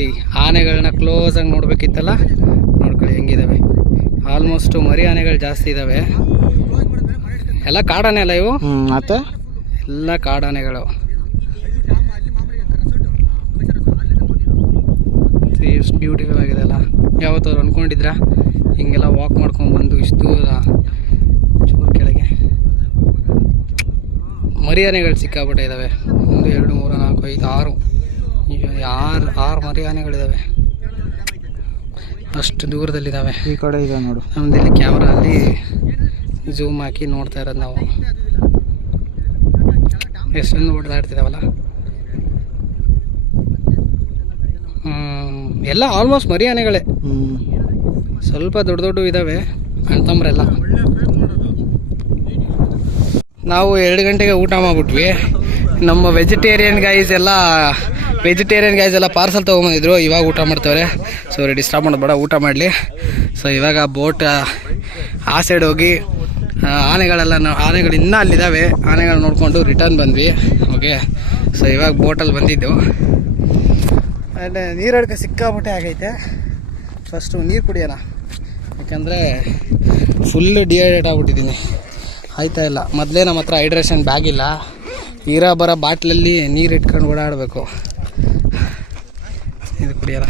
C ಆನೆಗಳನ್ನ ಕ್ಲೋಸಾಗಿ ನೋಡ್ಬೇಕಿತ್ತಲ್ಲ, ನೋಡ್ಕೊಳ್ಳಿ ಹೆಂಗಿದಾವೆ. Almost ಮರಿ ಆನೆಗಳು ಜಾಸ್ತಿ ಇದ್ದಾವೆ. ಎಲ್ಲ ಕಾಡಾನೆ ಅಲ್ಲ ಇವು? ಮತ್ತೆ ಎಲ್ಲ ಕಾಡಾನೆಗಳು. ಎಷ್ಟು ಬ್ಯೂಟಿಫುಲ್ ಆಗಿದೆ ಅಲ್ಲ. ಯಾವತ್ತಾದ್ರು ಅಂದ್ಕೊಂಡಿದ್ರಾ ಹಿಂಗೆಲ್ಲ ವಾಕ್ ಮಾಡ್ಕೊಂಡು ಬಂದು ಇಷ್ಟು ದೂರ ಚೂರು ಕೆಳಗೆ? ಮರಿ ಆನೆಗಳು ಸಿಕ್ಕಾಪಟ್ಟೆ ಇದ್ದಾವೆ. 1 2 3 4 5 6 6 ಮರಿ ಆನೆಗಳಿದ್ದಾವೆ. ಅಷ್ಟು ದೂರದಲ್ಲಿದ್ದಾವೆ. ಈ ಕಡೆ ಇದೆ ನೋಡು. ನಮ್ಮದಿಲ್ಲಿ ಕ್ಯಾಮ್ರಾ ಅಲ್ಲಿ ಝೂಮ್ ಹಾಕಿ ನೋಡ್ತಾ ಇರೋದು ನಾವು. ಎಷ್ಟೊಂದು ಓಡಾಡ್ತಿದ್ದಾವಲ್ಲ. ಎಲ್ಲ ಆಲ್ಮೋಸ್ಟ್ ಮರಿ ಆನೆಗಳೇ. ಸ್ವಲ್ಪ ದೊಡ್ಡ ದೊಡ್ಡ ಇದ್ದಾವೆ ಅಣ್ತಂಬ್ರೆಲ್ಲ. ನಾವು 2 ಗಂಟೆಗೆ ಊಟ ಮಾಡಿಬಿಟ್ವಿ. ನಮ್ಮ ವೆಜಿಟೇರಿಯನ್ ಗೈಸ್ ಎಲ್ಲ ಪಾರ್ಸಲ್ ತೊಗೊಂಬಂದಿದ್ರು. ಇವಾಗ ಊಟ ಮಾಡ್ತವ್ರೆ. ಸೊ ಡಿಸ್ಟರ್ಬ್ ಮಾಡೋದು ಬೇಡ, ಊಟ ಮಾಡಲಿ. ಸೊ ಇವಾಗ ಬೋಟ್ ಆ ಸೈಡ್ ಹೋಗಿ ಆನೆಗಳು ಇನ್ನೂ ಅಲ್ಲಿದ್ದಾವೆ. ಆನೆಗಳು ನೋಡಿಕೊಂಡು ರಿಟರ್ನ್ ಬಂದ್ವಿ. ಓಕೆ, ಸೊ ಇವಾಗ ಬೋಟಲ್ಲಿ ಬಂದಿದ್ದು. ಆ್ಯಂಡ್ ನೀರಡ್ಕೆ ಸಿಕ್ಕಾಪಟ್ಟೆ ಆಗೈತೆ. ಫಸ್ಟು ನೀರು ಕುಡಿಯೋಣ, ಯಾಕಂದರೆ ಫುಲ್ಲು ಡಿಹೈಡ್ರೇಟ್ ಆಗ್ಬಿಟ್ಟಿದ್ದೀನಿ. ಆಯ್ತಾ ಇಲ್ಲ. ಮೊದಲೇ ನಮ್ಮ ಹತ್ರ ಹೈಡ್ರೇಷನ್ ಬ್ಯಾಗ್ ಇಲ್ಲ. ಬರೋ ಬಾಟ್ಲಲ್ಲಿ ನೀರು ಇಟ್ಕೊಂಡು ಓಡಾಡಬೇಕು. ಇದು ಕುಡಿಯೋಣ.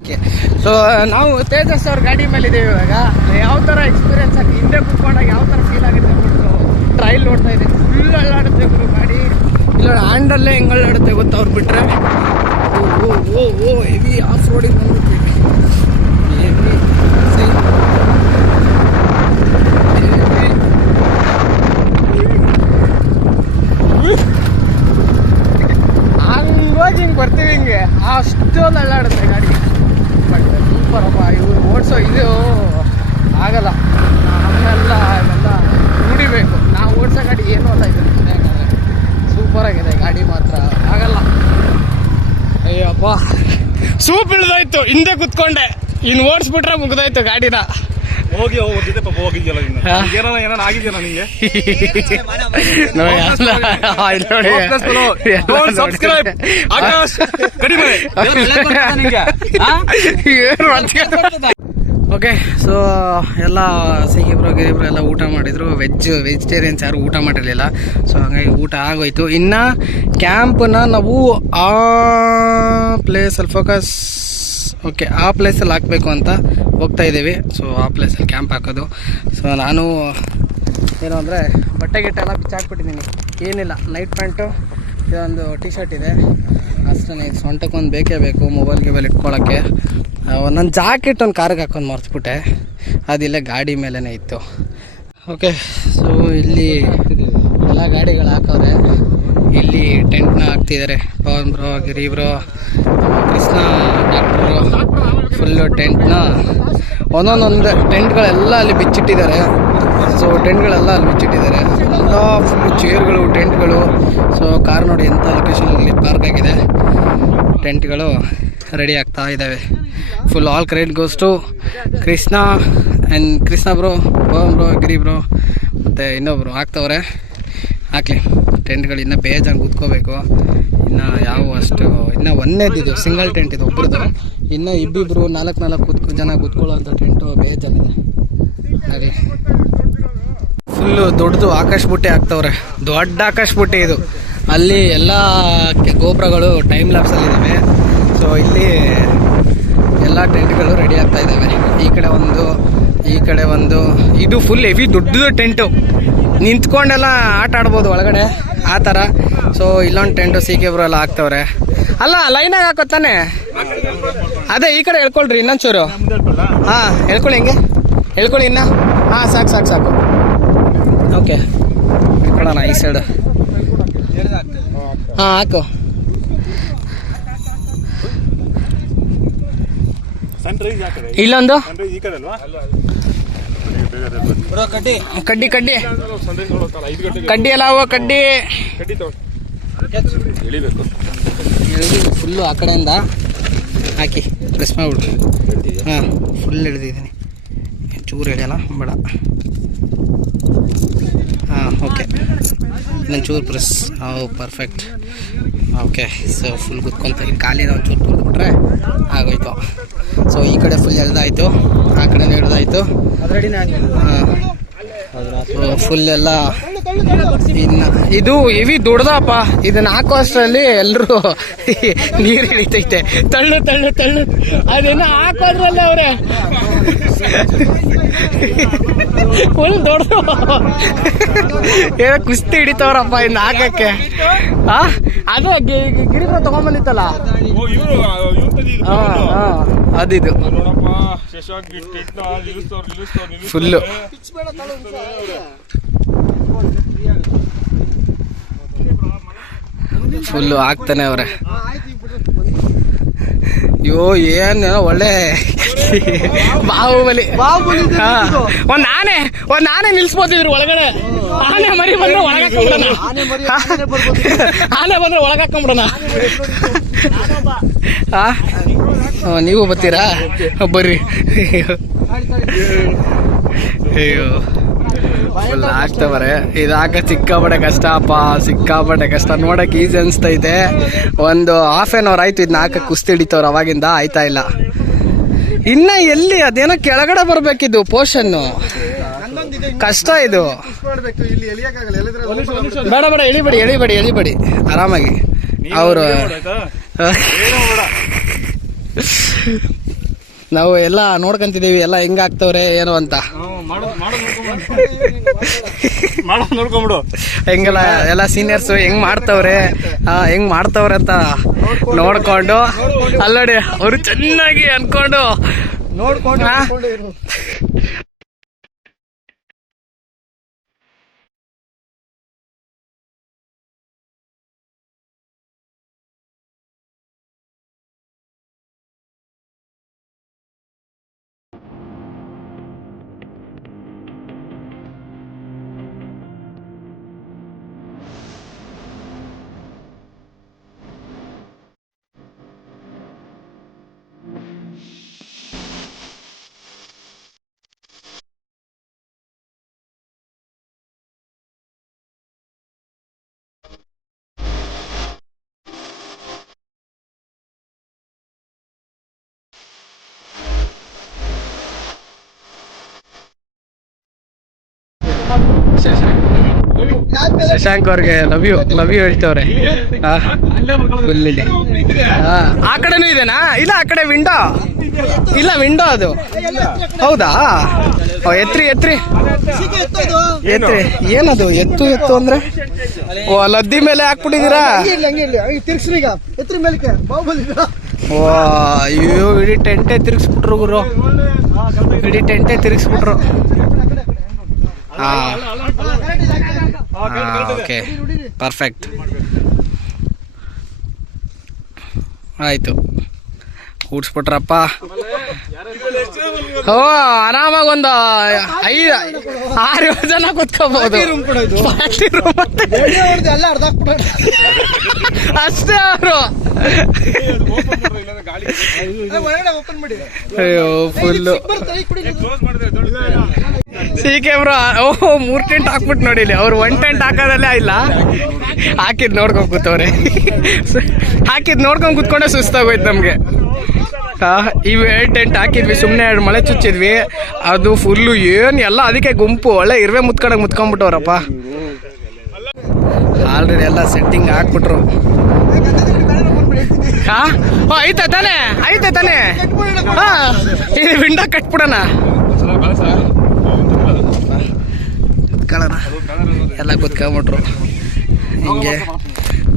ಓಕೆ, ಸೊ ನಾವು ತೇಜಸ್ ಅವ್ರ ಗಾಡಿ ಮೇಲೆ ಇದ್ದೀವಿ. ಇವಾಗ ಯಾವ ಥರ ಎಕ್ಸ್ಪೀರಿಯನ್ಸ್ ಆಗಿ ಹಿಂದೆ ಕೂತ್ಕೊಂಡಾಗ ಯಾವ ಥರ ಫೀಲ್ ಆಗುತ್ತೆ ಅಂದ್ಬಿಟ್ಟು ಟ್ರೈಲ್ ನೋಡ್ತಾ ಇದ್ದೀನಿ. ಫುಲ್ ಅಲ್ಲಾಡುತ್ತೆ ಗುರು ಗಾಡಿ. ಇಲ್ಲ ಹ್ಯಾಂಡಲ್ಲೇ ಹೆಂಗೆ ಅಲ್ಲಾಡುತ್ತೆ ಗೊತ್ತಾ ಅವ್ರು ಬಿಟ್ಟರೆ. ಓ ಹೆವಿ ಆಫ್ ರೋಡಿಂಗ್ ಬಂದ್ಬಿಡ್ತೀವಿ. ಹಂಗೋಗಿ ಹಿಂಗೆ ಬರ್ತೀವಿ. ಹಿಂಗೆ ಅಷ್ಟೊಂದು ಅಲ್ಲಾಡುತ್ತೆ ಗಾಡಿ. ಬಟ್ ಸೂಪರಪ್ಪ. ಇವರು ಓಡಿಸೋ ಇದು ಆಗಲ್ಲ. ನಮ್ಮೆಲ್ಲ ಇವೆಲ್ಲ ನುಡಿಬೇಕು. ನಾವು ಓಡಿಸೋ ಗಾಡಿ ಏನೂ ಅಲ್ಲ. ಇದು ಸೂಪರಾಗಿದೆ ಗಾಡಿ, ಮಾತ್ರ ಆಗಲ್ಲ. ಅಯ್ಯಪ್ಪ, ಸೂಪ್ ಇಳ್ದೋಯ್ತು. ಹಿಂದೆ ಕುತ್ಕೊಂಡೆ, ಇನ್ನು ಓಡಿಸ್ಬಿಟ್ರೆ ಮುಗ್ದೋಯ್ತು ಗಾಡಿನ. ಹೋಗಿ ಹೋಗಿದ್ಯಲ್ಲ ಆಗಿದ್ಯಾ ನನಗೆ. ಓಕೆ, ಸೊ ಎಲ್ಲ ಸಿಹಿಬ್ರು ಗಿರಿಬ್ರು ಎಲ್ಲ ಊಟ ಮಾಡಿದ್ರು. ವೆಜಿಟೇರಿಯನ್ಸ್ ಯಾರು ಊಟ ಮಾಡಿರಲಿಲ್ಲ. ಸೊ ಹಂಗಾಗಿ ಊಟ ಆಗೋಯ್ತು. ಇನ್ನು ಕ್ಯಾಂಪನ್ನ ನಾವು ಆ ಪ್ಲೇಸಲ್ಲಿ ಫೋಕಸ್, ಓಕೆ, ಆ ಪ್ಲೇಸಲ್ಲಿ ಹಾಕಬೇಕು ಅಂತ ಹೋಗ್ತಾ ಇದ್ದೀವಿ. ಸೊ ಆ ಪ್ಲೇಸಲ್ಲಿ ಕ್ಯಾಂಪ್ ಹಾಕೋದು. ಸೊ ನಾನು ಏನು ಅಂದರೆ ಬಟ್ಟೆ ಗಿಟ್ಟೆಲ್ಲ ಬಿಚ್ಚಾಕ್ಬಿಟ್ಟಿದ್ದೀನಿ. ಏನಿಲ್ಲ, ನೈಟ್ ಪ್ಯಾಂಟು, ಇದೊಂದು ಟಿ ಶರ್ಟ್ ಇದೆ ಅಷ್ಟೇ. ಸೊಂಟಕ್ಕೊಂದು ಬೇಕೇ ಬೇಕು ಮೊಬೈಲ್ ಇಟ್ಕೊಳ್ಳೋಕ್ಕೆ. ನನ್ನ ಜಾಕೆಟ್ ಒಂದು ಕಾರ್ಗೆ ಹಾಕೊಂಡು ಮರ್ತ್ಬಿಟ್ಟೆ. ಅದಿಲ್ಲ ಗಾಡಿ ಮೇಲೇ ಇತ್ತು. ಓಕೆ, ಸೊ ಇಲ್ಲಿ ಎಲ್ಲ ಗಾಡಿಗಳು ಹಾಕವ್ರೆ. ಇಲ್ಲಿ ಟೆಂಟ್ನ ಹಾಕ್ತಿದ್ದಾರೆ. Pavan bro, Giri bro, Krishna doctor full ಟೆಂಟ್ನ ಒಂದೊಂದೊಂದು ಟೆಂಟ್ಗಳೆಲ್ಲ ಅಲ್ಲಿ ಬಿಚ್ಚಿಟ್ಟಿದ್ದಾರೆ. ಸೊ ಟೆಂಟ್ಗಳೆಲ್ಲ ಅಲ್ಲಿ ಬಿಚ್ಚಿಟ್ಟಿದ್ದಾರೆ. ಎಲ್ಲ ಫುಲ್ಲು ಚೇರ್ಗಳು, ಟೆಂಟ್ಗಳು. ಸೊ ಕಾರ್ ನೋಡಿ ಎಂಥ ಲೊಕೇಶನಲ್ಲಿ ಪಾರ್ಕ್ ಆಗಿದೆ. ಟೆಂಟ್ಗಳು ರೆಡಿ ಆಗ್ತಾ ಇದ್ದಾವೆ. Full all credit goes to Krishna and Krishna bro, Pavan bro, Giri bro ಮತ್ತು ಇನ್ನೊಬ್ರು ಹಾಕ್ತವ್ರೆ. ಹಾಕಲಿ. ಟೆಂಟ್ಗಳು ಇನ್ನೂ ಬೇಜಾನ್ ಕೂತ್ಕೋಬೇಕು. ಇನ್ನು ಇನ್ನೂ ಒಂದೇದಿದ್ದು ಸಿಂಗಲ್ ಟೆಂಟ್ ಇದು ಒಬ್ರದ್ದು. ಇನ್ನೂ ಇಬ್ಬಿಬ್ರು 4 ಜನ ಕೂತ್ಕೊಳ್ಳೋ ಅಂಥ ಟೆಂಟು ಬೇಜಾನಿದೆ. ಹಾಗೆ ಫುಲ್ಲು ದೊಡ್ಡದು ಆಕಾಶ ಬುಟ್ಟಿ ಹಾಕ್ತವ್ರೆ. ದೊಡ್ಡ ಆಕಾಶ ಬುಟ್ಟಿ ಇದು. ಅಲ್ಲಿ ಎಲ್ಲ ಗೋಪುರಗಳು ಟೈಮ್ ಲ್ಯಾಪ್ಸಲ್ಲಿದ್ದಾವೆ. ಸೊ ಇಲ್ಲಿ ಎಲ್ಲ ಟೆಂಟ್ಗಳು ರೆಡಿ ಆಗ್ತಾ ಇದ್ದಾವೆ. ಈ ಕಡೆ ಒಂದು ಇದು ಫುಲ್ ಹೆವಿ ದೊಡ್ಡದು ಟೆಂಟು. ನಿಂತ್ಕೊಂಡೆಲ್ಲ ಆಟ ಆಡ್ಬೋದು ಒಳಗಡೆ, ಆ ಥರ. ಸೊ ಇಲ್ಲೊಂದು ಟೆಂಟು ಸಿಕೆಬ್ರು ಎಲ್ಲ ಹಾಕ್ತವ್ರೆ. ಅಲ್ಲ ಲೈನಾಗಿ ಹಾಕೋತಾನೆ. ಅದೇ ಈ ಕಡೆ ಹೇಳ್ಕೊಳ್ರಿ ಇನ್ನೊಂಚೂರು. ಹಾಂ ಹೇಳ್ಕೊಳ್ಳಿ, ಹಿಂಗೆ ಹೇಳ್ಕೊಳ್ಳಿ ಇನ್ನು. ಹಾಂ ಸಾಕು. ಓಕೆ, ಹೇಳ್ಕೊಳ್ಳೋಣ ಈ ಸೈಡ್. ಹಾಂ ಹಾಕು. ಇಲ್ಲೊಂದು ಕಡ್ಡಿ ಎಲ್ಲ ಕಡ್ಡಿ ಫುಲ್ಲು ಆ ಕಡೆಯಿಂದ ಹಾಕಿ ಪ್ರೆಸ್ ಮಾಡಿಬಿಡ್ರಿ. ಹಾಂ, ಫುಲ್ ಹಿಡಿದಿದ್ದೀನಿ. ಚೂರು ಹಿಡಿಯಲ್ಲ ಬೇಡ. ಹಾಂ, ಓಕೆ. ಇನ್ನೊಂದು ಚೂರು press. Perfect. Okay, so full ಕುತ್ಕೊಂತ ಇಲ್ಲಿ ಕಾಲಿನ ಒಂಚೂರು ತುರ್ದ್ಬಿಟ್ರೆ ಆಗೋಯ್ತು. ಸೊ ಈ ಕಡೆ ಫುಲ್ ಎಳ್ದಾಯ್ತು, ಆ ಕಡೆ ಹಿಡ್ದಾಯ್ತು. ಫುಲ್ ಎಲ್ಲ ಇನ್ನು ಇದು ಹೆವಿ ದೊಡ್ಡದಪ್ಪ. ಇದನ್ನ ಹಾಕೋ ಅಷ್ಟರಲ್ಲಿ ಎಲ್ಲರೂ ನೀರು ಹಿಡಿತೈತೆ. ತಳ್ಳು ತಳ್ಳು ತಳ್ಳು ಅದೇನೋ ಹಾಕೋದ್ರಲ್ಲಿ ಅವ್ರೆ ಫುಲ್ ದೊಡ್ಡದು. ಏನೋ ಕುಸ್ತಿ ಹಿಡಿತವ್ರಪ್ಪ ಇನ್ನು ಹಾಕಕ್ಕೆ. ಅದೇ ಗಿರಿಬ್ರ ತಗೊಂಡ್ಬಂದಿತ್ತಲ್ಲ ಅದಿದು ಫುಲ್ಲು ಫುಲ್ಲು ಆಗ್ತಾನೆ ಅವ್ರೆ. ಅಯ್ಯೋ ಏನು ಒಳ್ಳೆ ಬಾಹುಬಲಿ. ಒಂದ್ ಆನೆ ನಿಲ್ಸ್ಬೋದಿದ್ರು ಒಳಗಡೆ. ಆನೆ ಮರಿ ಬಂದ್ರೆ ಒಳಗಾಕೊಂಬಿಡೋಣ, ಆನೆ ಬಂದ್ರೆ ಒಳಗಾಕೊಂಬಿಡೋಣ. ನೀವು ಬರ್ತೀರಾ? ಬರ್ರಿ. ಅಯ್ಯೋ ಫುಲ್ ಆಗ್ತವ್ರೆ. ಇದಾಕ ಸಿಕ್ಕಾಪಟ್ಟೆ ಕಷ್ಟ ಅಪ್ಪ, ಸಿಕ್ಕಾಪಟ್ಟೆ ಕಷ್ಟ. ನೋಡಕ್ ಈಸಿ ಅನ್ಸ್ತೈತೆ. ಒಂದು ಹಾಫ್ ಆನ್ ಅವರ್ ಆಯ್ತು ಇದನ್ನ ಹಾಕಕ್ ಕುಸ್ತಿ ಹಿಡಿತವ್ರು, ಅವಾಗಿಂದ ಆಯ್ತಾ ಇಲ್ಲ. ಇನ್ನ ಎಲ್ಲಿ ಅದೇನೋ ಕೆಳಗಡೆ ಬರ್ಬೇಕಿದ್ದು ಪೋರ್ಷನ್, ಕಷ್ಟ ಇದು. ಬೇಡ ಬೇಡ ಎಳಿಬೇಡಿ ಆರಾಮಾಗಿ. ಅವರು ನಾವು ಎಲ್ಲ ನೋಡ್ಕೊಂತಿದೀವಿ ಎಲ್ಲ ಹೆಂಗ ಆಗ್ತವ್ರೆ ಏನು ಅಂತ. ನೋಡ್ಕೊಂಬಿಡು ಹೆಂಗೆಲ್ಲ ಎಲ್ಲ ಸೀನಿಯರ್ಸ್ ಹೆಂಗ್ ಮಾಡ್ತವ್ರೆ ಅಂತ ನೋಡ್ಕೊಂಡು ಅಲ್ಲಡಿ ಅವರು ಚೆನ್ನಾಗಿ ಅನ್ಕೊಂಡು ನೋಡ್ಕೊಂಡು ಶಶಾಂಕ್ ಅವ್ರಿಗೆ ಲವ್ ಯು ಹೇಳ್ತವ್ರೆ. ಫುಲ್ ಇಲ್ಲಿ ಆ ಕಡೆನೂ ಇದೆನಾ? ಇಲ್ಲ ಆ ಕಡೆ ವಿಂಡೋ ಇಲ್ಲ, ವಿಂಡೋ ಅದು ಹೌದಾ? ಎತ್ರಿ ಏನದು? ಎತ್ತು ಅಂದ್ರೆ ಓ ಲದ್ದಿ ಮೇಲೆ ಹಾಕ್ಬಿಟ್ಟಿದ್ದೀರಾ? ಓ ಅಯ್ಯೋ ಇಡೀ ಟೆಂಟೇ ತಿರ್ಗಿಸ್ಬಿಟ್ರು ಗುರು, ಇಡೀ ಟೆಂಟೇ ತಿರ್ಗಿಸ್ಬಿಟ್ರು. ಓಕೆ ಪರ್ಫೆಕ್ಟ್ ಆಯ್ತು, ಕೂಡ್ಸ್ಬಿಟ್ರಪ್ಪ. ಓ ಆರಾಮಾಗಿ ಒಂದು 5-6 ಜನ ಕುತ್ಕೋಬಹುದು ಅಷ್ಟೇ. ಅವರು ಅಯ್ಯೋ ಫುಲ್ಲು ಸೀಕೆ ಬ್ರೋ. ಓಹೋ 3 ಟೆಂಟ್ ಹಾಕ್ಬಿಟ್ಟು ನೋಡಿಲಿ ಅವ್ರು. 1 ಟೆಂಟ್ ಹಾಕೋದಲ್ಲೇ ಇಲ್ಲ, ಹಾಕಿದ್ ನೋಡ್ಕೊಂಡ್ ಕೂತವ್ರೆ. ಹಾಕಿದ್ ನೋಡ್ಕೊಂಡ್ ಕೂತ್ಕೊಂಡೆ ಸುಸ್ತಾಗೋಯ್ತು ನಮ್ಗೆ. ಇವು 2 ಟೆಂಟ್ ಹಾಕಿದ್ವಿ, ಸುಮ್ಮನೆ 2 ಮಳೆ ಚುಚ್ಚಿದ್ವಿ. ಅದು ಫುಲ್ಲು ಏನು ಎಲ್ಲ ಅದಕ್ಕೆ ಗುಂಪು ಒಳ್ಳೆ ಇರುವೆ ಮುತ್ಕೊಂಡ್ಬಿಟ್ಟವ್ರಪ್ಪ. ಆಲ್ರೆಡಿ ಎಲ್ಲ ಸೆಟ್ಟಿಂಗ್ ಹಾಕ್ಬಿಟ್ರು. ಐತೆ ತಾನೆ ಇದು ವಿಂಡೋ ಕಟ್ಬಿಡೋಣ, ಕುತ್ಕೊಳ್ಳೋಣ. ಎಲ್ಲ ಕುತ್ಕೊಂಡ್ಬಿಟ್ರು ಹಿಂಗೆ.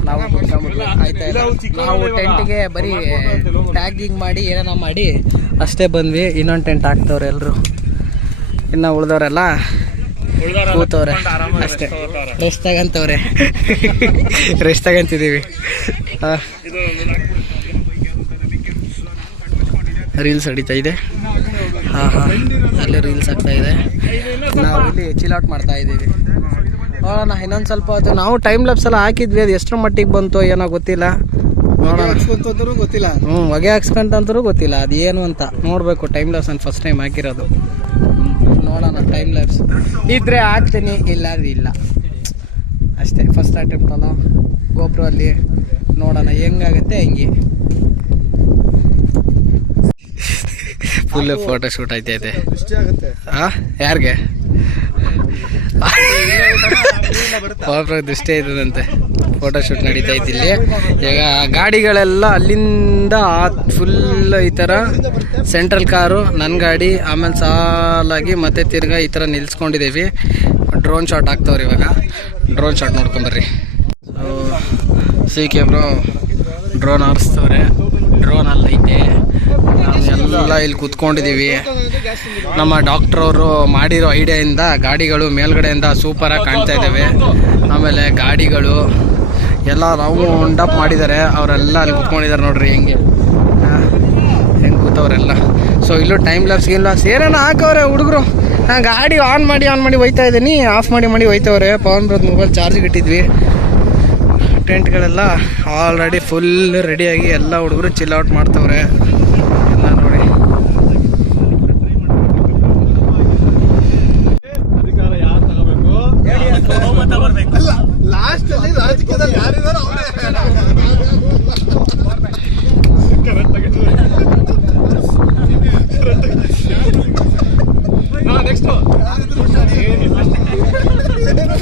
ನಾವು ಆಯ್ತಾ ನಾವು ಟೆಂಟ್ಗೆ ಬರೀ ಟ್ಯಾಗಿಂಗ್ ಮಾಡಿ ಏನೇನೋ ಮಾಡಿ ಅಷ್ಟೇ ಬಂದ್ವಿ. ಇನ್ನೊಂದು ಟೆಂಟ್ ಹಾಕ್ತವ್ರೆ ಎಲ್ಲರೂ, ಇನ್ನು ಉಳ್ದವ್ರೆಲ್ಲ ಕೂತವ್ರೆ ಅಷ್ಟೇ, ರೆಸ್ಟ್ ತಗಂತಿದ್ದೀವಿ. ರೀಲ್ಸ್ ನಡೀತಾ ಇದೆ. ಅಲ್ಲಿ ರೀಲ್ಸ್ ಆಗ್ತಾ ಇದೆ. ನಾವು ಇಲ್ಲಿ ಚಿಲ್ ಔಟ್ ಮಾಡ್ತಾ ಇದ್ದೀವಿ. ನೋಡೋಣ ಇನ್ನೊಂದು ಸ್ವಲ್ಪ ಹೊತ್ತು. ನಾವು ಟೈಮ್ ಲ್ಯಾಪ್ಸ್ ಎಲ್ಲ ಹಾಕಿದ್ವಿ, ಅದು ಎಷ್ಟರ ಮಟ್ಟಿಗೆ ಬಂತು ಏನೋ ಗೊತ್ತಿಲ್ಲ. ನೋಡೋಣ, ಗೊತ್ತಿಲ್ಲ. ಹೊಗೆ ಹಾಕ್ಸ್ಕೊಂತಂತರೂ ಗೊತ್ತಿಲ್ಲ ಅದು ಏನು ಅಂತ. ನೋಡಬೇಕು ಟೈಮ್ ಲ್ಯಾಪ್ಸ್ ನಾನು ಫಸ್ಟ್ ಟೈಮ್ ಹಾಕಿರೋದು. ನೋಡೋಣ ಟೈಮ್ ಲ್ಯಾಪ್ಸ್ ಇದ್ರೆ ಹಾಕ್ತೀನಿ, ಇಲ್ಲಾಂದ್ರೆ ಇಲ್ಲ ಅಷ್ಟೇ. ಫಸ್ಟ್ ಅಟೆಂಪ್ಟ್ ಅಲ್ಲ ಗೋಪ್ರೋ ಅಲ್ಲಿ, ನೋಡೋಣ ಹೆಂಗಾಗುತ್ತೆ ಹೆಂಗೆ. ಫುಲ್ ಫೋಟೋ ಶೂಟ್ ಐತೈತೆ. ಯಾರಿಗೆ ಒಬ್ಬರ ದೃಷ್ಟಿ ಆಯ್ತದಂತೆ. ಫೋಟೋ ಶೂಟ್ ನಡೀತಾ ಇತ್ತು ಇಲ್ಲಿ. ಈಗ ಗಾಡಿಗಳೆಲ್ಲ ಅಲ್ಲಿಂದ ಫುಲ್ ಈ ಥರ ಸೆಂಟ್ರಲ್ ಕಾರು, ನನ್ನ ಗಾಡಿ, ಆಮೇಲೆ ಸಾಲಾಗಿ ಮತ್ತೆ ತಿರ್ಗಾ ಈ ಥರ ನಿಲ್ಸ್ಕೊಂಡಿದ್ದೀವಿ. ಡ್ರೋನ್ ಶಾಟ್ ಆಗ್ತಾವ್ರಿ ಇವಾಗ. ಡ್ರೋನ್ ಶಾಟ್ ನೋಡ್ಕೊಂಬರ್ರಿ. ಸಿ ಕೆ ಬ್ರೋ ಡ್ರೋನ್ ಹಾರಿಸ್ತವ್ರೆ. ಡ್ರೋನ್ ಅಲ್ಲೈತೆ. ನಾವೆಲ್ಲ ಇಲ್ಲಿ ಕೂತ್ಕೊಂಡಿದ್ದೀವಿ. ನಮ್ಮ ಡಾಕ್ಟ್ರವರು ಮಾಡಿರೋ ಐಡಿಯಾಯಿಂದ ಗಾಡಿಗಳು ಮೇಲ್ಗಡೆಯಿಂದ ಸೂಪರಾಗಿ ಕಾಣ್ತಾ ಇದ್ದಾವೆ. ಆಮೇಲೆ ಗಾಡಿಗಳು ಎಲ್ಲ ರೌಂಡ್ ಅಪ್ ಮಾಡಿದ್ದಾರೆ. ಅವರೆಲ್ಲ ಅಲ್ಲಿ ಕೂತ್ಕೊಂಡಿದ್ದಾರೆ ನೋಡ್ರಿ ಹೆಂಗೆ ಕೂತವ್ರೆಲ್ಲ. ಸೊ ಇಲ್ಲೂ ಟೈಮ್ ಲ್ಯಾಪ್ಸ್ ಏನೇನೋ ಹಾಕವ್ರೆ ಹುಡುಗರು. ನಾನು ಗಾಡಿ ಆನ್ ಮಾಡಿ ಹೋಯ್ತಾ ಇದ್ದೀನಿ, ಆಫ್ ಮಾಡಿ ಹೋಯ್ತವ್ರೆ. ಪವನ್ ಬ್ರದ್ ಮೊಬೈಲ್ ಚಾರ್ಜಿಗೆ ಇಟ್ಟಿದ್ವಿ. ಟೆಂಟ್ಗಳೆಲ್ಲ ಆಲ್ರೆಡಿ ಫುಲ್ ರೆಡಿಯಾಗಿ ಎಲ್ಲ ಹುಡುಗರು ಚಿಲ್ ಔಟ್ ಮಾಡ್ತವ್ರೆ. ಎಲ್ಲ ನೋಡಿ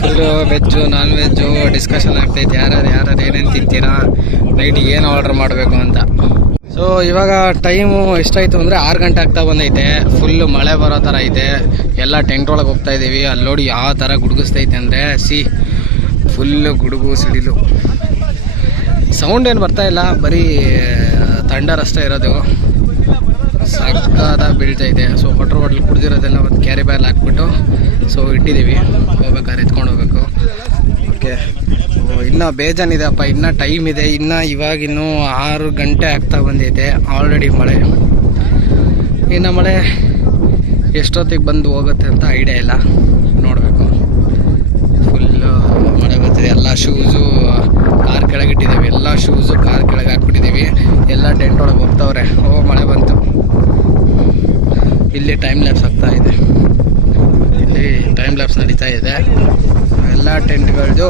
full veg non veg discussion ಆಗ್ತೈತೆ. ಯಾರು ಏನೇನು ತಿಂತೀರಾ, ನೈಟಿಗೆ ಏನು ಆರ್ಡ್ರ್ ಮಾಡಬೇಕು ಅಂತ. ಸೊ ಇವಾಗ ಟೈಮು ಎಷ್ಟಾಯಿತು ಅಂದರೆ 6 ಗಂಟೆ ಆಗ್ತಾ ಬಂದೈತೆ. ಫುಲ್ಲು ಮಳೆ ಬರೋ ಥರ ಐತೆ. ಎಲ್ಲ ಟೆಂಟ್ ಒಳಗೆ ಹೋಗ್ತಾ ಇದ್ದೀವಿ. ಅಲ್ಲಿ ನೋಡಿ ಯಾವ ಥರ ಗುಡುಗಿಸ್ತೈತೆ ಅಂದರೆ ಫುಲ್ಲು ಗುಡುಗು ಸಿಡಿಲು. ಸೌಂಡ್ ಏನು ಬರ್ತಾ ಇಲ್ಲ, ಬರೀ ಥಂಡರ್ ಅಷ್ಟೇ ಇರೋದು. ಸಕ್ಕತ್ತಾಗಿ ಬೀಳ್ತೈತೆ. ಸೊ ವಾಟರ್ ಕುಡ್ದಿರೋದೆಲ್ಲ ಒಂದು ಕ್ಯಾರಿ ಬ್ಯಾಗ್ ಹಾಕ್ಬಿಟ್ಟು ಸೊ ಇಟ್ಟಿದ್ದೀವಿ. ಹೋಗ್ಬೇಕಾದ್ರೆ ಎತ್ಕೊಂಡು ಹೋಗ್ಬೇಕು. ಓಕೆ, ಇನ್ನೂ ಬೇಜಾನಿದೆ ಅಪ್ಪ. ಇನ್ನೂ ಟೈಮ್ ಇದೆ. ಇವಾಗಿನ್ನೂ 6 ಗಂಟೆ ಆಗ್ತಾ ಬಂದೈತೆ. ಆಲ್ರೆಡಿ ಮಳೆ. ಇನ್ನು ಮಳೆ ಎಷ್ಟೊತ್ತಿಗೆ ಬಂದು ಹೋಗುತ್ತೆ ಅಂತ ಐಡಿಯಾ ಇಲ್ಲ, ನೋಡಬೇಕು. ಫುಲ್ಲು ಮಳೆ ಬರ್ತಿದೆ. ಎಲ್ಲ ಶೂಸು ಕಾರ್ ಕೆಳಗೆ ಇಟ್ಟಿದ್ದೀವಿ. ಎಲ್ಲ ಶೂಸು ಕಾರ್ ಕೆಳಗೆ ಹಾಕ್ಬಿಟ್ಟಿದ್ದೀವಿ. ಎಲ್ಲ ಟೆಂಟ್ ಒಳಗೆ ಹೋಗ್ತಾವ್ರೆ. ಮಳೆ ಬಂತು. ಇಲ್ಲಿ ಟೈಮ್ ಲ್ಯಾಪ್ಸ್ ಆಗ್ತಾ ಇದೆ. ಇಲ್ಲಿ ಟೈಮ್ ಲ್ಯಾಪ್ಸ್ ನಡೀತಾ ಇದೆ. ಎಲ್ಲ ಟೆಂಟ್ಗಳದ್ದು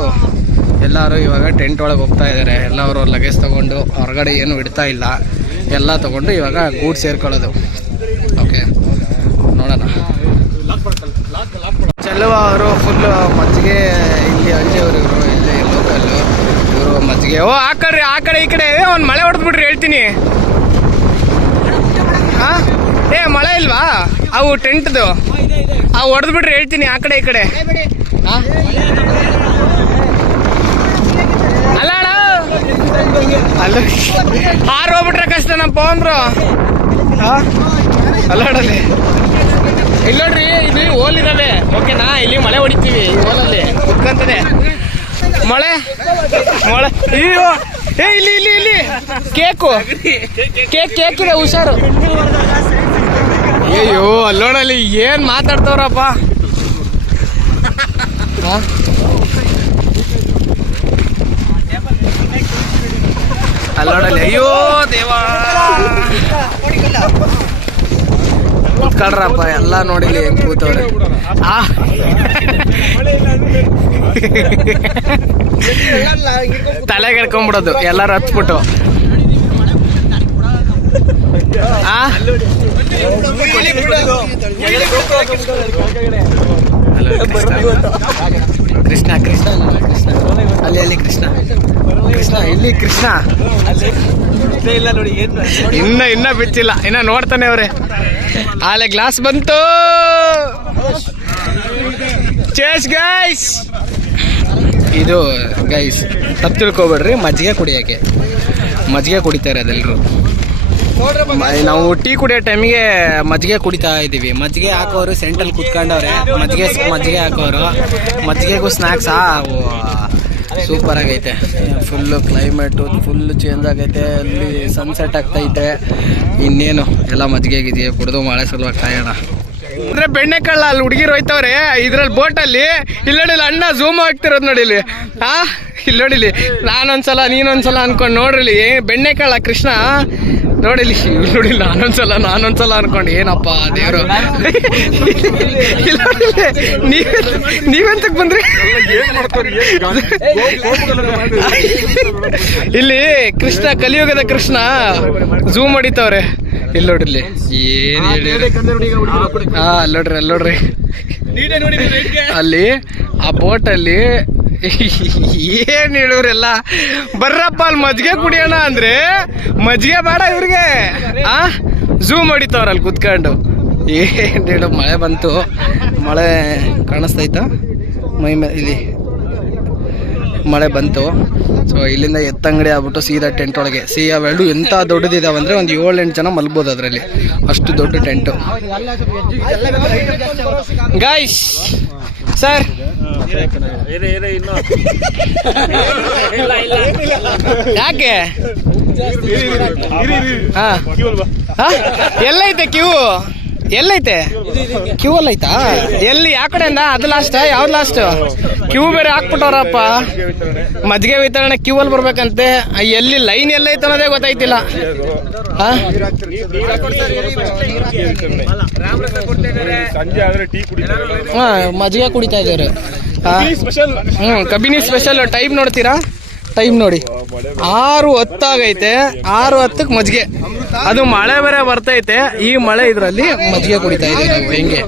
ಎಲ್ಲರೂ ಇವಾಗ ಟೆಂಟ್ ಒಳಗೆ ಹೋಗ್ತಾ ಇದ್ದಾರೆ. ಎಲ್ಲ ಅವರು ಲಗೇಜ್ ತೊಗೊಂಡು ಹೊರಗಡೆ ಏನು ಇಡ್ತಾ ಇಲ್ಲ. ಎಲ್ಲ ತೊಗೊಂಡು ಇವಾಗ ಗೂಡ್ ಸೇರ್ಕೊಳ್ಳೋದು. ಓಕೆ, ನೋಡೋಣ. ಚೆಲುವ ಅವರು ಫುಲ್ಲು ಮಜ್ಜಿಗೆ, ಇಲ್ಲಿ ಹಳ್ಳಿಯವರು ಇವರು, ಇಲ್ಲಿ ಲೋಕಲ್ಲು ಇವರು ಮಜ್ಜಿಗೆ. ಹಾಕಡ್ರಿ ಆ ಕಡೆ ಈ ಕಡೆ. ಒಂದು ಮಳೆ ಹೊಡೆದ್ಬಿಟ್ರಿ ಹೇಳ್ತೀನಿ. ಹಾಂ, ಮಳೆ ಇಲ್ವಾ? ಅವು ಟೆಂಟ್ದು ಅವು ಹೊಡೆದ್ಬಿಟ್ರಿ ಹೇಳ್ತೀನಿ. ಆ ಕಡೆ ಈ ಕಡೆ. ಹಾಂ, ಅಲ್ಲ ಅಲ್ಲ ಹಾರು ಹೋಗ್ಬಿಟ್ರೆ ಕಷ್ಟ ನಮ್ಮ ಪವನ್ರು. ಹಾಂ, ಅಲ್ಲಾಡಲ್ಲಿ ಇಲ್ಲಿ ನೋಡ್ರಿ, ಇಲ್ಲಿ ಓಲಿದಾವೆ. ಓಕೆನಾ? ಇಲ್ಲಿ ಮಳೆ ಹೊಡಿತೀವಿ. ಓಲಲ್ಲಿ ಕುತ್ಕಂತದೆ ಮಳೆ. ಅಯ್ಯೋ, ಇಲ್ಲಿ ಕೇಕು ಕೇಕ್ ಇದೆ, ಹುಷಾರು. ಅಯ್ಯೋ, ಅಲ್ಲೋಡಲ್ಲಿ ಏನ್ ಮಾತಾಡ್ತವ್ರಪ್ಪ. ಅಲ್ಲೋಡಲ್ಲಿ ಅಯ್ಯೋ ದೇವಾ, ಕೂತ್ಕೊಳ್ರಪ್ಪ. ಎಲ್ಲ ನೋಡಿಲಿ ಹೆಂಗ್ ಕೂತವ್ರೆ. ತಲೆಗೆ ಎಳ್ಕೊಂಡ್ಬಿಡೋದು ಎಲ್ಲರೂ ಹತ್ಬಿಟ್ಟು. ಕೃಷ್ಣ ಅಲ್ಲಿ ಕೃಷ್ಣ ಇಲ್ಲಿ ಕೃಷ್ಣ ಇನ್ನ ಬಿಚ್ಚಿಲ್ಲ. ಇನ್ನ ನೋಡ್ತಾನೆ ಅವ್ರೆ. ಆಲೆ ಗ್ಲಾಸ್ ಬಂತು. Chase guys. ಇದು ಗೈಸ್ ತಪ್ಪು ತಿಳ್ಕೊಬೇಡ್ರಿ, ಮಜ್ಜಿಗೆ ಕುಡಿಯೋಕ್ಕೆ. ಮಜ್ಜಿಗೆ ಕುಡಿತಾರೆ ಅದೆಲ್ಲರೂ. ನಾವು ಟೀ ಕುಡಿಯೋ ಟೈಮಿಗೆ ಮಜ್ಜಿಗೆ ಕುಡಿತಾ ಇದ್ದೀವಿ. ಮಜ್ಜಿಗೆ ಹಾಕೋರು ಸೆಂಟ್ರಲ್ಲಿ ಕುತ್ಕೊಂಡವ್ರೆ. ಮಜ್ಜಿಗೆ ಹಾಕೋರು. ಮಜ್ಜಿಗೆಗೂ ಸ್ನ್ಯಾಕ್ಸ್ ಸೂಪರ್ ಆಗೈತೆ. ಫುಲ್ಲು ಕ್ಲೈಮೇಟು ಫುಲ್ಲು ಚೇಂಜ್ ಆಗೈತೆ. ಅಲ್ಲಿ ಸನ್ಸೆಟ್ ಆಗ್ತೈತೆ. ಇನ್ನೇನು ಎಲ್ಲ ಮಜ್ಜಿಗೆ ಕುಡಿದು ಮಳೆ ಸಲುವಾಗಿ ಕಾಯೋಣ. ಅಂದ್ರೆ ಬೆಣ್ಣೆ ಕಳ್ಳ ಅಲ್ಲಿ ಹುಡುಗಿರು ಹೋಯ್ತವ್ರೆ ಇದ್ರಲ್ಲಿ ಬೋಟಲ್ಲಿ. ಇಲ್ಲಿ ನೋಡಿಲ್ಲ ಅಣ್ಣ ಝೂಮ್ ಆಗ್ತಿರೋದು ನೋಡಿಲಿ. ಇಲ್ಲಿ ನೋಡಿಲಿ, ನಾನೊಂದ್ಸಲ ನೀನೊಂದ್ಸಲ ಅನ್ಕೊಂಡು ನೋಡ್ರಿಲಿ. ಬೆಣ್ಣೆ ಕಳ್ಳ ಕೃಷ್ಣ ನೋಡಿಲಿ. ನೋಡಿಲ್ಲ ನಾನೊಂದ್ಸಲ ಅನ್ಕೊಂಡು ಏನಪ್ಪ ದೇವ್ರು. ನೀವೆಂತಕ್ ಬಂದ್ರಿ? ಇಲ್ಲಿ ಕೃಷ್ಣ, ಕಲಿಯುಗದ ಕೃಷ್ಣ ಝೂಮ್ ಹೊಡಿತವ್ರೆ. ಇಲ್ಲಿ ನೋಡ್ರಿ ಏನ್ ಹೇಳಿ ಹಾ ಅಲ್ಲಿ ನೋಡ್ರಿ ಅಲ್ಲಿ ಆ ಬೋಟಲ್ಲಿ ಏನ್ ಹೇಳೋರೆಲ್ಲ ಬರ್ರಪ್ಪ ಅಲ್ಲಿ ಮಜ್ಜಿಗೆ ಕುಡಿಯೋಣ ಅಂದ್ರೆ ಮಜ್ಜಿಗೆ ಬೇಡ ಇವ್ರಿಗೆ ಆ ಝೂಮ್ ಹೊಡಿತವ್ರಲ್ಲಿ ಕುತ್ಕೊಂಡು ಏನ್ ಹೇಳೋ ಮಳೆ ಬಂತು ಮಳೆ ಕಾಣಿಸ್ತೈತ ಮೈ ಮೇಲೆ ಇಲ್ಲಿ ಮಳೆ ಬಂತು. ಸೊ ಇಲ್ಲಿಂದ ಎತ್ತಂಗಡಿ ಆಗ್ಬಿಟ್ಟು ಸೀದಾ ಟೆಂಟ್ ಒಳಗೆ ಅವೆರಡು ಎಂಥ ದೊಡ್ಡದಿದಾವೆ ಅಂದರೆ ಒಂದು 7-8 ಜನ ಮಲ್ಬೋದು ಅದರಲ್ಲಿ, ಅಷ್ಟು ದೊಡ್ಡ ಟೆಂಟು. ಗಾಯ್ಸ್ ಸರ್ ಯಾಕೆ ಎಲ್ಲೈತೆ ಎಲ್ಲೈತೆ ಕ್ಯೂ ಅಲ್ಲಿ ಐತಾ? ಎಲ್ಲಿ ಯಾವ ಕಡೆಯಿಂದ? ಅದು ಲಾಸ್ಟ್? ಯಾವ್ದು ಲಾಸ್ಟ್? ಕ್ಯೂ ಬೇರೆ ಹಾಕ್ಬಿಟ್ಟವ್ರಪ್ಪ. ಮಜ್ಜಿಗೆ ವಿತರಣೆ ಕ್ಯೂ ಅಲ್ಲಿ ಬರ್ಬೇಕಂತೆ. ಎಲ್ಲಿ ಲೈನ್ ಎಲ್ಲೈತೆ ಅನ್ನೋದೇ ಗೊತ್ತಾಯ್ತಿಲ್ಲ. ಹಾ ಮಜ್ಜಿಗೆ ಕುಡಿತಾ ಇದ್ದಾರೆ. ಕಬಿನಿ ಸ್ಪೆಷಲ್. ಟೈಮ್ ನೋಡ್ತೀರಾ? ಟೈಮ್ ನೋಡಿ 6:10 ಆಗೈತೆ. 6:10 ಮಜ್ಜಿಗೆ. ಅದು ಮಳೆ ಬೇರೆ ಬರ್ತೈತೆ. ಈ ಮಳೆ ಇದ್ರಲ್ಲಿ ಮಜ್ಜಿಗೆ ಕುಡಿತಾ ಇದೀವಿ ನಾವು. ಹೆಂಗೆ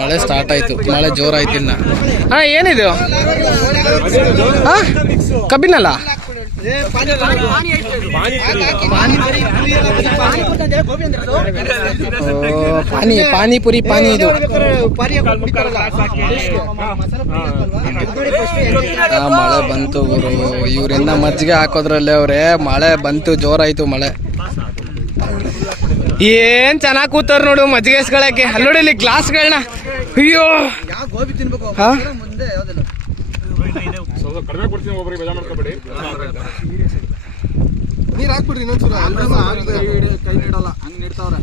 ಮಳೆ ಸ್ಟಾರ್ಟ್ ಆಯ್ತು. ಮಳೆ ಜೋರಾಯ್ತು ಇನ್ನ. ಹಾ ಏನಿದು? ಹಾ ಕಬ್ಬಿನಲ್ಲ ಪಾನಿಪುರಿ ಪಾನಿ ಇದು. ಮಳೆ ಬಂತು ಗುರು. ಇವ್ರಿಂದ ಮಜ್ಜಿಗೆ ಹಾಕೋದ್ರಲ್ಲೇ ಅವ್ರೆ ಮಳೆ ಬಂತು, ಜೋರಾಯ್ತು ಮಳೆ. ಏನ್ ಚೆನ್ನಾಗ್ ಕೂತಾರ ನೋಡು ಮಜ್ಜಿಗೆ ಎಸ್ಕೊಳಕ್ಕೆ. ಅಲ್ಲಿ ನೋಡಿ ಇಲ್ಲಿ ಗ್ಲಾಸ್ಗಳನ್ನ. ಅಯ್ಯೋ ನೀರ್ ಹಾಕ್ಬಿಡ್ರಿ ಇನ್ನೊಂದ್ಸಲ. ಕೈ ನೀಡಲ್ಲ ಹಂಗ್ ನೀಡ್ತಾವ್ರೆ.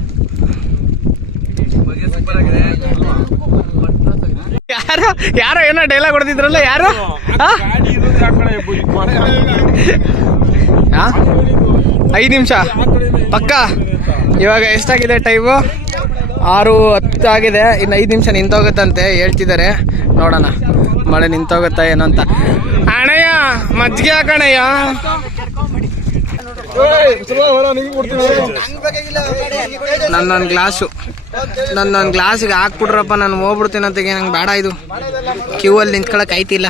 ಯಾರೋ ಏನೋ ಡೈಲಾಗ್ ಹೊಡೆದಿದ್ರಲ್ಲ ಯಾರು? 5 ನಿಮಿಷ ಪಕ್ಕ. ಇವಾಗ ಎಷ್ಟಾಗಿದೆ ಟೈಮು? 6:10 ಆಗಿದೆ. ಇನ್ನು 5 ನಿಮಿಷ ನಿಂತೋಗುತ್ತಂತೆ ಹೇಳ್ತಿದ್ದಾರೆ. ನೋಡೋಣ ಮಳೆ ನಿಂತೋಗುತ್ತಾ ಏನೋ ಅಂತ. ಅಣ್ಣಯ್ಯ ಮಜ್ಜಿಗೆ ಹಾಕಣಯ್ಯ. ನನ್ನೊಂದು ಗ್ಲಾಸಿಗೆ ಹಾಕ್ಬಿಡ್ರಪ್ಪ, ನಾನು ಹೋಗ್ಬಿಡ್ತೀನಿ ಅಂತ. ನಂಗೆ ಬೇಡ ಇದು. ಕ್ಯೂ ಅಲ್ಲಿ ನಿಂತ್ಕೊಳಕ್ ಆಯ್ತಿಲ್ಲ.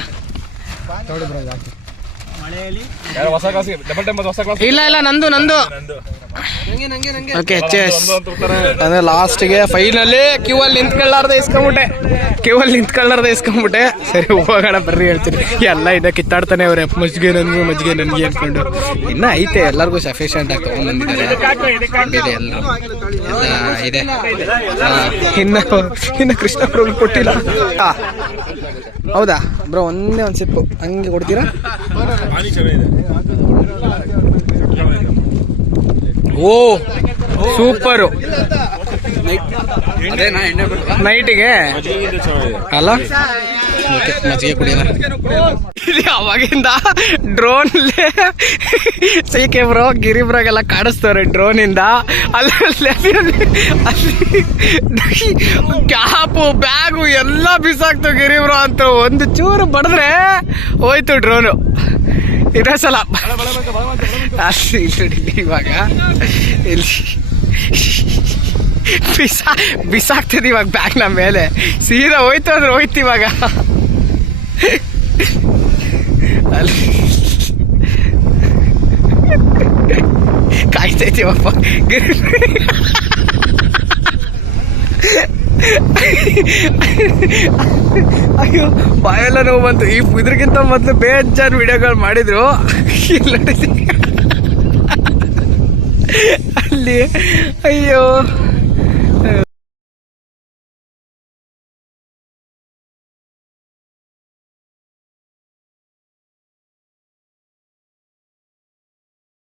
ಇಲ್ಲ ನಂದು ಓಕೆ ಅಂದ್ರೆ ಲಾಸ್ಟ್ಗೆ ಫೈನಲಿ ಕ್ಯೂ ಅಲ್ಲಿ ನಿಂತ್ಕೊಳ್ಳಾರ್ದೆ ಇಸ್ಕೊಂಬಿಟ್ಟೆ. ಸರಿ ಹೋಗೋಣ ಬರ್ರಿ ಹೇಳ್ತೀನಿ. ಎಲ್ಲ ಇನ್ನ ಕಿತ್ತಾಡ್ತಾನೆ ಅವ್ರೆ. ಮಜ್ಜಿಗೆ ನನ್ಗೆ ಅನ್ಕೊಂಡು. ಇನ್ನ ಐತೆ ಎಲ್ಲರಿಗೂ ಸಫಿಷಿಯಂಟ್ ಆಗಿ ತಗೊಂಡ್ಬಂದಿದ್ದಾರೆ. ಎಲ್ಲ ಇದೆ. ಇನ್ನ ಕೃಷ್ಣ ಪ್ರಭು ಕೊಟ್ಟಿಲ್ಲ. ಹೌದಾ ಬ್ರೋ? ಒಂದೇ ಒಂದು ಸಿಪ್ಪು ಹಂಗೆ ಕೊಡ್ತೀರಾ? ಓ ಸೂಪರು. ನೈಟಿಗೆ ಅಲ್ಲ ಮಜ್ಜಿಗೆ ಕುಡಿಯೋಣ. ಅವಾಗಿಂದ ಡ್ರೋನ್ ಸೈಕೆ ಬ್ರೋ ಗಿರಿಬ್ರಾಗೆಲ್ಲ ಕಾಣಿಸ್ತವ್ರೆ ಡ್ರೋನಿಂದ. ಅಲ್ಲಿ ಕ್ಯಾಪು ಬ್ಯಾಗು ಎಲ್ಲ ಬಿಸಾಕ್ತು ಗಿರಿಬ್ರೋ ಅಂತ. ಒಂದು ಚೂರು ಬಡಿದ್ರೆ ಹೋಯ್ತು ಡ್ರೋನು. ಇದೇ ಸಲ ಇವಾಗ ಇಲ್ಲಿ ಬಿಸಾಕ್ತದೆ ಇವಾಗ ಬ್ಯಾಗ್ನ ಮೇಲೆ. ಸೀದಾ ಹೋಯ್ತು ಅಂದ್ರೆ ಹೋಯ್ತು ಇವಾಗ. ಅಲ್ಲಿ ಕಾಯ್ತೈತಿವಪ್ಪ. ಅಯ್ಯೋ ಬಾಯೆಲ್ಲ ನೋವು ಬಂತು. ಇದ್ರಿಗಿಂತ ಮೊದಲು ಬೇಜಾರು ವಿಡಿಯೋಗಳು ಮಾಡಿದ್ರು. ಅಲ್ಲಿ ಅಯ್ಯೋ